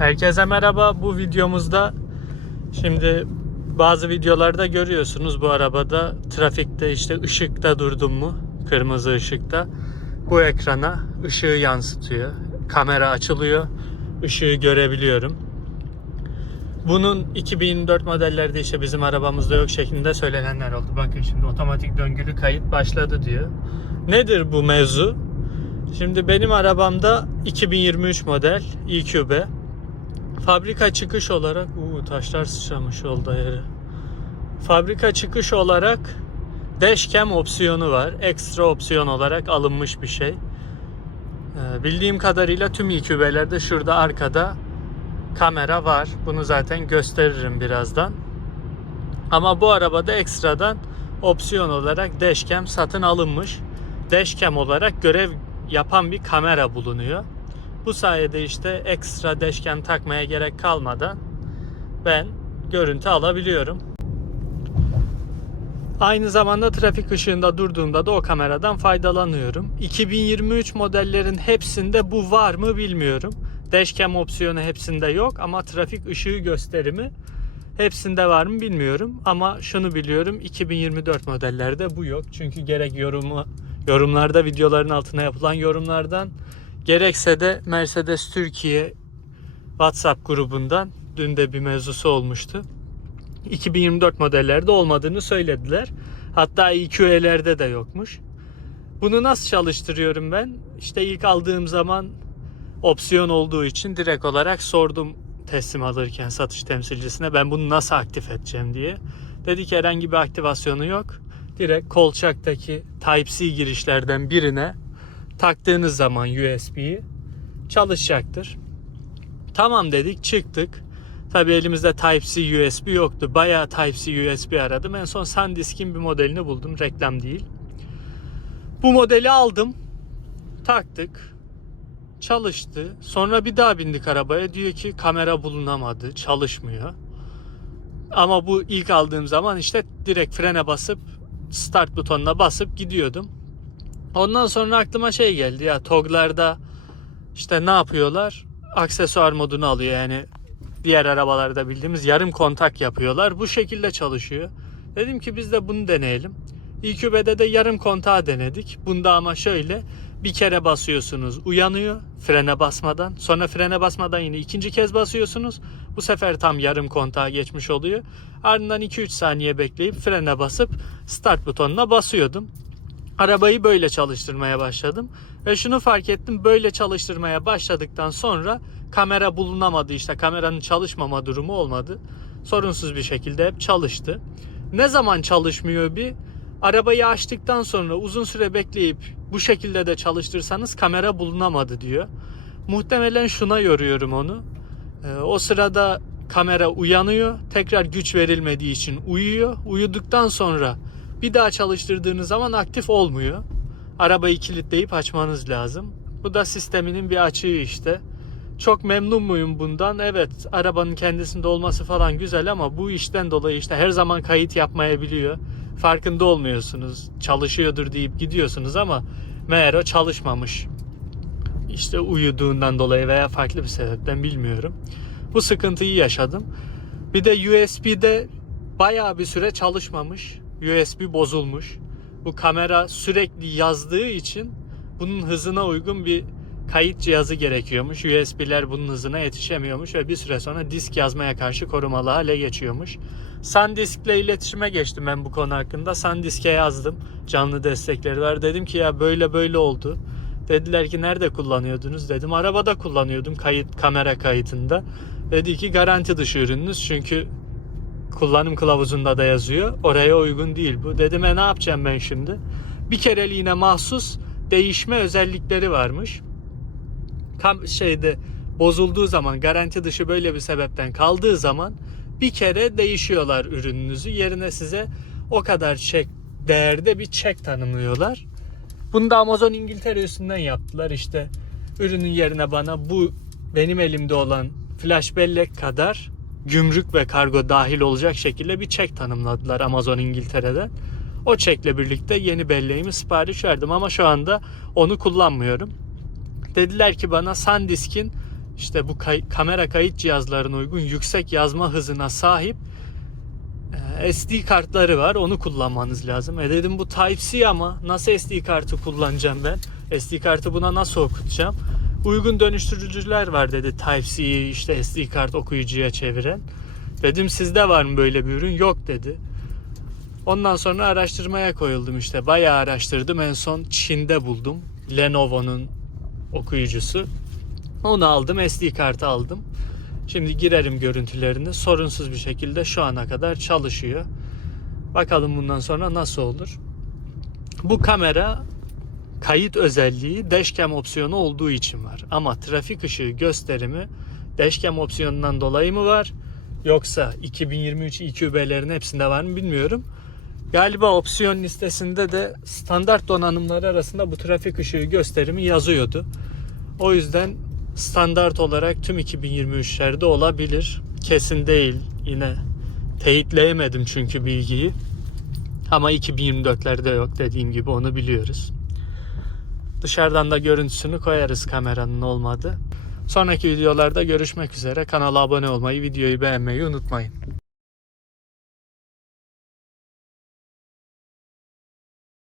Herkese merhaba. Bu videomuzda şimdi bazı videolarda görüyorsunuz bu arabada trafikte işte ışıkta durdum mu kırmızı ışıkta bu ekrana ışığı yansıtıyor. Kamera açılıyor. ışığı görebiliyorum. Bunun 2024 modellerde işte bizim arabamızda yok şeklinde söylenenler oldu. Bakın şimdi otomatik döngülü kayıt başladı diyor. Nedir bu mevzu? Şimdi benim arabamda 2023 model EQB. Fabrika çıkış olarak uu taşlar sıçramış oldu yere. Fabrika çıkış olarak dashcam opsiyonu var. Ekstra opsiyon olarak alınmış bir şey. Ee, bildiğim kadarıyla tüm EQB'lerde şurada arkada kamera var. Bunu zaten gösteririm birazdan. Ama bu arabada ekstradan opsiyon olarak dashcam satın alınmış. Dashcam olarak görev yapan bir kamera bulunuyor. Bu sayede işte ekstra dashcam takmaya gerek kalmadan ben görüntü alabiliyorum. Aynı zamanda trafik ışığında durduğumda da o kameradan faydalanıyorum. 2023 modellerin hepsinde bu var mı bilmiyorum. Dashcam opsiyonu hepsinde yok ama trafik ışığı gösterimi hepsinde var mı bilmiyorum. Ama şunu biliyorum 2024 modellerde bu yok. Çünkü gerek yorumu yorumlarda videoların altına yapılan yorumlardan gerekse de Mercedes Türkiye WhatsApp grubundan dün de bir mevzusu olmuştu. 2024 modellerde olmadığını söylediler. Hatta EQE'lerde de yokmuş. Bunu nasıl çalıştırıyorum ben? İşte ilk aldığım zaman opsiyon olduğu için direkt olarak sordum teslim alırken satış temsilcisine ben bunu nasıl aktif edeceğim diye. Dedi ki herhangi bir aktivasyonu yok. Direkt kolçaktaki Type-C girişlerden birine taktığınız zaman USB'yi çalışacaktır. Tamam dedik çıktık. Tabii elimizde Type-C USB yoktu. Bayağı Type-C USB aradım. En son SanDisk'in bir modelini buldum. Reklam değil. Bu modeli aldım. Taktık. Çalıştı. Sonra bir daha bindik arabaya. Diyor ki kamera bulunamadı. Çalışmıyor. Ama bu ilk aldığım zaman işte direkt frene basıp start butonuna basıp gidiyordum. Ondan sonra aklıma şey geldi ya TOG'larda işte ne yapıyorlar? Aksesuar modunu alıyor yani diğer arabalarda bildiğimiz yarım kontak yapıyorlar. Bu şekilde çalışıyor. Dedim ki biz de bunu deneyelim. EQB'de de yarım kontağı denedik. Bunda ama şöyle bir kere basıyorsunuz uyanıyor frene basmadan. Sonra frene basmadan yine ikinci kez basıyorsunuz. Bu sefer tam yarım kontağa geçmiş oluyor. Ardından 2-3 saniye bekleyip frene basıp start butonuna basıyordum. Arabayı böyle çalıştırmaya başladım. Ve şunu fark ettim böyle çalıştırmaya başladıktan sonra kamera bulunamadı işte kameranın çalışmama durumu olmadı. Sorunsuz bir şekilde hep çalıştı. Ne zaman çalışmıyor bir? Arabayı açtıktan sonra uzun süre bekleyip bu şekilde de çalıştırsanız kamera bulunamadı diyor. Muhtemelen şuna yoruyorum onu. Ee, o sırada kamera uyanıyor. Tekrar güç verilmediği için uyuyor. Uyuduktan sonra bir daha çalıştırdığınız zaman aktif olmuyor. Arabayı kilitleyip açmanız lazım. Bu da sisteminin bir açığı işte. Çok memnun muyum bundan? Evet, arabanın kendisinde olması falan güzel ama bu işten dolayı işte her zaman kayıt yapmayabiliyor. Farkında olmuyorsunuz. Çalışıyordur deyip gidiyorsunuz ama meğer o çalışmamış. İşte uyuduğundan dolayı veya farklı bir sebepten bilmiyorum. Bu sıkıntıyı yaşadım. Bir de USB'de bayağı bir süre çalışmamış. USB bozulmuş. Bu kamera sürekli yazdığı için bunun hızına uygun bir kayıt cihazı gerekiyormuş. USB'ler bunun hızına yetişemiyormuş ve bir süre sonra disk yazmaya karşı korumalı hale geçiyormuş. SanDisk ile iletişime geçtim ben bu konu hakkında. SanDisk'e yazdım. Canlı destekleri var. Dedim ki ya böyle böyle oldu. Dediler ki nerede kullanıyordunuz? Dedim arabada kullanıyordum kayıt kamera kayıtında. Dedi ki garanti dışı ürününüz çünkü kullanım kılavuzunda da yazıyor. Oraya uygun değil bu. Dedim e ne yapacağım ben şimdi? Bir kereliğine mahsus değişme özellikleri varmış. Kam şeyde bozulduğu zaman garanti dışı böyle bir sebepten kaldığı zaman bir kere değişiyorlar ürününüzü. Yerine size o kadar çek değerde bir çek tanımlıyorlar. Bunu da Amazon İngiltere üstünden yaptılar. İşte ürünün yerine bana bu benim elimde olan flash bellek kadar gümrük ve kargo dahil olacak şekilde bir çek tanımladılar Amazon İngiltere'den. O çekle birlikte yeni belleğimi sipariş verdim ama şu anda onu kullanmıyorum. Dediler ki bana SanDisk'in işte bu kay- kamera kayıt cihazlarına uygun yüksek yazma hızına sahip e, SD kartları var. Onu kullanmanız lazım. E dedim bu Type-C ama nasıl SD kartı kullanacağım ben? SD kartı buna nasıl okutacağım? Uygun dönüştürücüler var dedi Type-C'yi işte SD kart okuyucuya çeviren. Dedim sizde var mı böyle bir ürün? Yok dedi. Ondan sonra araştırmaya koyuldum işte. Bayağı araştırdım. En son Çin'de buldum. Lenovo'nun okuyucusu. Onu aldım. SD kartı aldım. Şimdi girerim görüntülerini. Sorunsuz bir şekilde şu ana kadar çalışıyor. Bakalım bundan sonra nasıl olur. Bu kamera kayıt özelliği dashcam opsiyonu olduğu için var. Ama trafik ışığı gösterimi dashcam opsiyonundan dolayı mı var? Yoksa 2023 EQB'lerin hepsinde var mı bilmiyorum. Galiba opsiyon listesinde de standart donanımlar arasında bu trafik ışığı gösterimi yazıyordu. O yüzden standart olarak tüm 2023'lerde olabilir. Kesin değil yine. Teyitleyemedim çünkü bilgiyi. Ama 2024'lerde yok dediğim gibi onu biliyoruz. Dışarıdan da görüntüsünü koyarız kameranın olmadı. Sonraki videolarda görüşmek üzere. Kanala abone olmayı, videoyu beğenmeyi unutmayın.